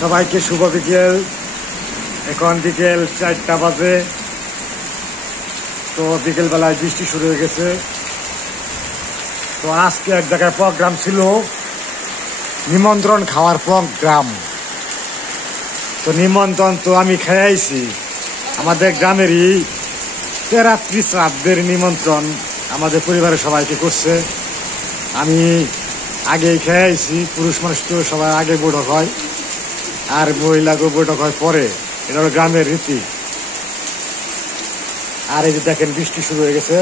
সবাইকে শুভ বিকেল। এখন বিকেল 4টা বাজে। তো বিকেল বেলায় বৃষ্টি শুরু হয়ে গেছে। তো আজকে এক জায়গায় প্রোগ্রাম ছিল, নিমন্ত্রণ খাওয়ার প্রোগ্রাম। তো নিমন্ত্রণ তো আমি খাইছি, আমাদের গ্রামেরই তেরাত্রি শ্রাদ্ধের নিমন্ত্রণ আমাদের পরিবারের সবাইকে করছে। আমি আগেই খাইছি। পুরুষ মানুষ তো সবাই আগে বৈঠক হয়, আর মহিলাকেও বৈঠক হয় পরে। এটা হলো গ্রামের রীতি। আর এই যে দেখেন বৃষ্টি শুরু হয়ে গেছে।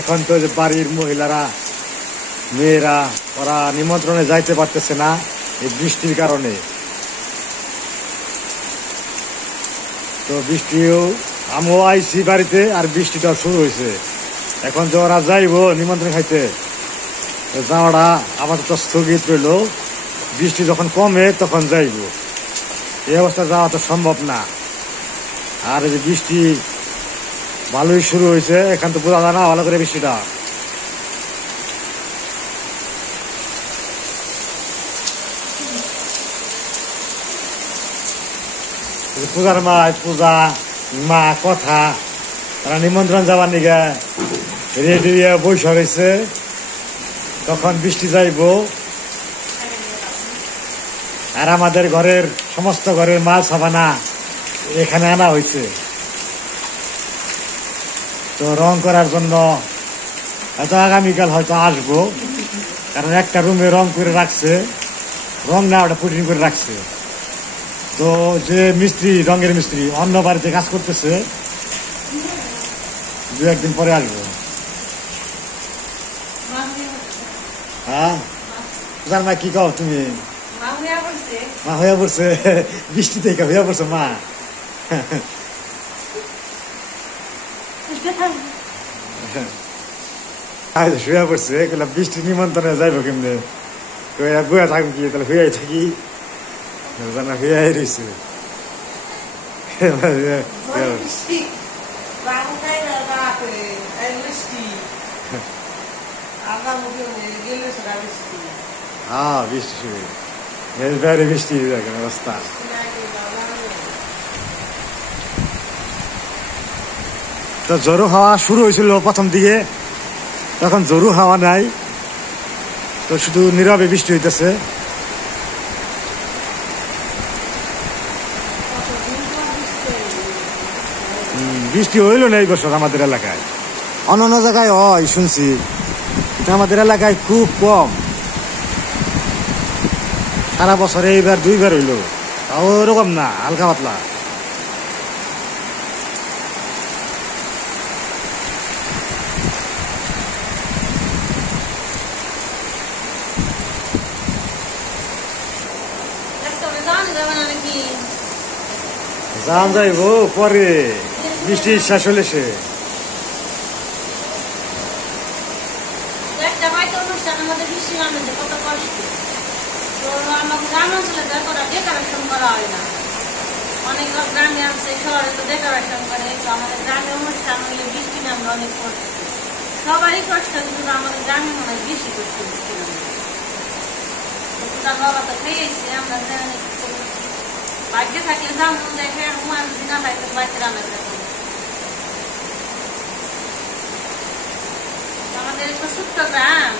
এখন তো যে বাড়ির মহিলারা, মেয়েরা, ওরা নিমন্ত্রণে যাইতে পারতেছে না এই বৃষ্টির কারণে। তো বৃষ্টিও, আমিও আইছি বাড়িতে, আর বৃষ্টিটাও শুরু হয়েছে। এখন যে ওরা যাইব নিমন্ত্রণ খাইতে, যাওয়াটা আপাতত স্থগিত রইল। বৃষ্টি যখন কমে তখন যাইব। এই অবস্থা যাওয়া তো সম্ভব না। আর এই যে বৃষ্টি ভালোই শুরু হয়েছে, এখান তো বোঝা যায় না ভালো করে বৃষ্টিটা। পূজার পূজা মা কথা, তারা নিমন্ত্রণ যাবার নিগে রেডি বৈশা রয়েছে। তখন বৃষ্টি যাইব। আর আমাদের ঘরের সমস্ত ঘরের মাল সাবানা এখানে আনা হয়েছে। তো রং করার জন্য হয়তো আগামীকাল হয়তো আসবো, কারণ একটা রুমে রং করে রাখছে, রং না ওটা পুটিং করে রাখছে। তো যে মিস্ত্রি, রঙের মিস্ত্রি অন্য বাড়িতে কাজ করতেছে, 2-1 দিন পরে আসবো। হ্যাঁ জান মা, কি কও তুমি? মা হইয়া পড়ছে বৃষ্টি থেকে, হইয়া পড়ছে মা। শুয়ে পড়ছে, বৃষ্টি নিমন্ত্রণে যাইবো কেমনে, বইয়া থাকুন কি, তাহলে হইয়াই থাকি। জানা হইয়াই রয়েছে। হ্যাঁ বৃষ্টি শুরু, বাইরে বৃষ্টি দেখেন অবস্থা। তো জোরো হাওয়া শুরু হয়েছিল প্রথম দিকে, তখন জোরো হাওয়া নাই। তো শুধু নীরবে বৃষ্টি হইতেছে। বৃষ্টি হইল না এই বছর আমাদের এলাকায়। অন্য জায়গায় হয় শুনছি, আমাদের এলাকায় খুব কম। সারা বছরে এইবার 2বার হইল, তাও ওরকম না, হালকা পাতলা। যান যাইব পরে, বৃষ্টি শেষ হলে সে। অনেক গ্রামে আছে, শহরে তো ডেকোরেশন করে। আমাদের গ্রামে অনুষ্ঠান হলে বৃষ্টি নামে অনেক কষ্ট, সবারই কষ্ট, কিন্তু আমাদের গ্রামে মনে হয় বেশি কষ্ট বৃষ্টি নামে। তার বাবা তো খেয়েছে, আমরা ভাগ্যে থাকলে দাম দেখে, হুমায়ুন যদি না থাকলে বাড়িতে রান্না করে। আমাদের একটা ছোট্ট গ্রাম,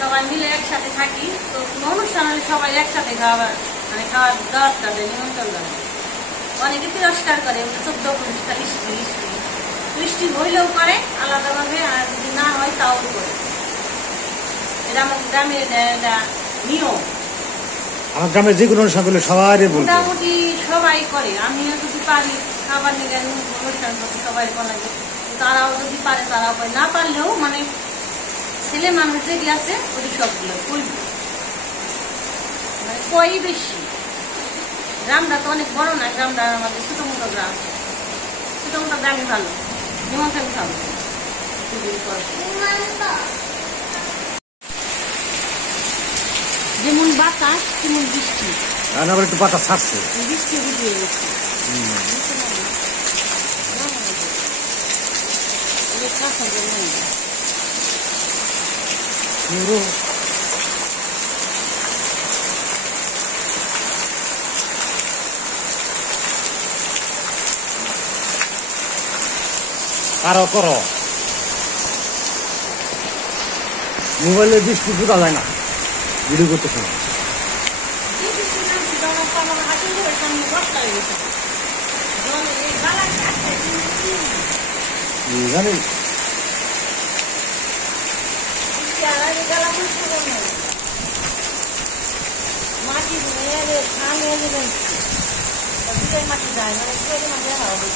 সবাই মিলে একসাথে থাকি। তো কোনো অনুষ্ঠান হলে সবাই একসাথে খাওয়ার, মানে খাওয়ার দাওয়াতটা দেয়, নিমন্ত্রণ দেয়। অনেকে তিরস্কার করে, 14-15টা বৃষ্টি হইলেও করে আলাদাভাবে, আর যদি না হয় তাও করে। এটা আমার গ্রামের নিয়ম। আমার গ্রামের যে কোনো অনুষ্ঠান করলে সবাই মোটামুটি সবাই করে। আমিও যদি পারি খাবার নিয়ে অনুষ্ঠান করতে সবাই বলা যায়, তারাও যদি পারে তারাও করে, না পারলেও মানে ছেলে মানুষ যেটি আছে ওই সবগুলো করব, মানে কই বেশি। গ্রামটা তো অনেক বড় না, গ্রামটা আমাদের ছোট মোটো গ্রাম। ছোট মোটো গ্রামই ভালো, নিমন্ত্রণ খাবো। যেমন বাতাস তেমন বৃষ্টি, আবার একটু বাতাস ছাড়ছে, বৃষ্টি বুঝিয়ে গেছে। কারো করো মোবাইলে বৃষ্টি বোঝা যায় না ভিডিও করতে সময় জানি মাটি মাটি যায় না হবে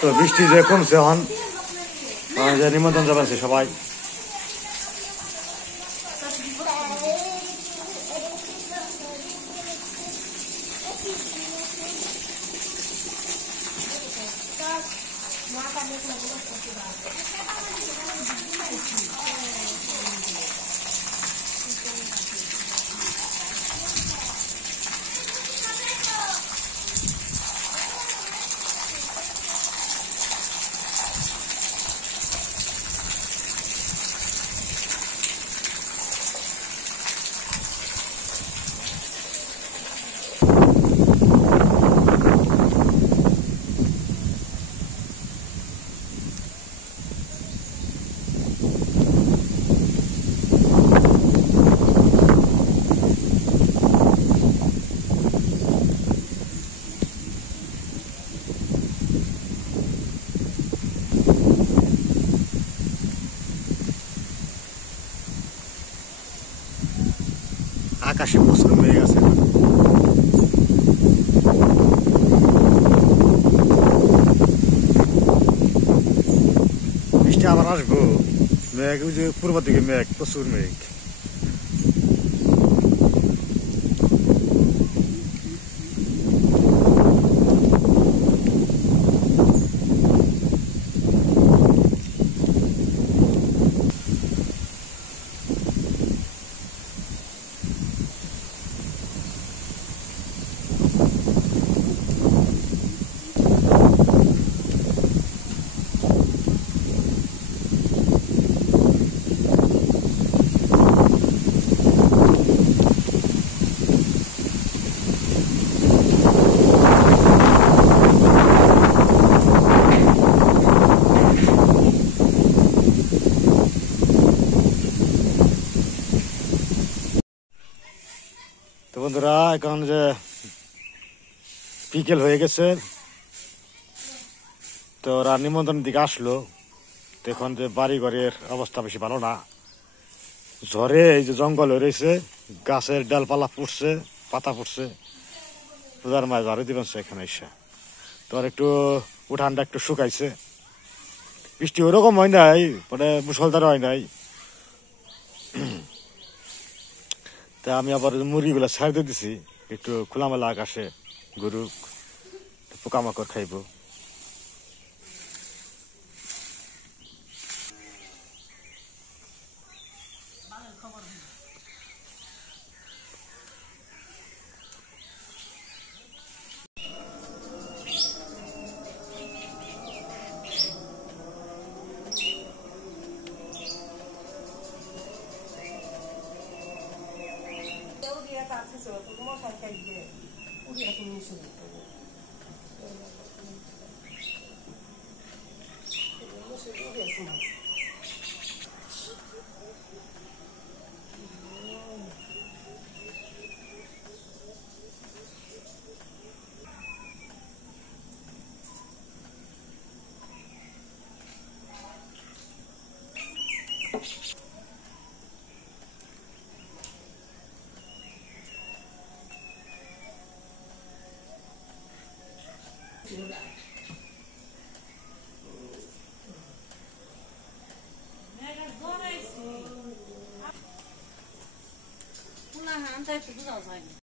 তো বৃষ্টি যে কমছে এখন যে নিমন্ত্রণ যাবেন সবাই আকাশে প্রচুর মেঘ আছে বৃষ্টি আবার আসবো মেঘ ওই যে পূর্ব দিকে মেঘ প্রচুর মেঘ তো বন্ধুরা এখন যে বিকেল হয়ে গেছে তো ওরা নিমন্ত্রণের দিকে আসলো তো এখন যে বাড়ি ঘরের অবস্থা বেশি ভালো না ঝড়ে এই যে জঙ্গল হয়ে রয়েছে গাছের ডালপালা ফুটছে পাতা ফুটছে পূজার মাছ ঝাড়ু দিবেন এখানে এসে তোমার একটু উঠানটা একটু শুকাইছে বৃষ্টি ওরকম হয় নাই মানে মুসলধারে হয় নাই তা আমি আবার মুরগিগুলা ছাড় দিয়ে দিছি একটু খোলামেলা আকাশে গরু পোকামাকড় খাইব আছে তো মশার খাইবে উড়ে এখন মিশে পুনা হান তাই একটু বুঝাও যায়নি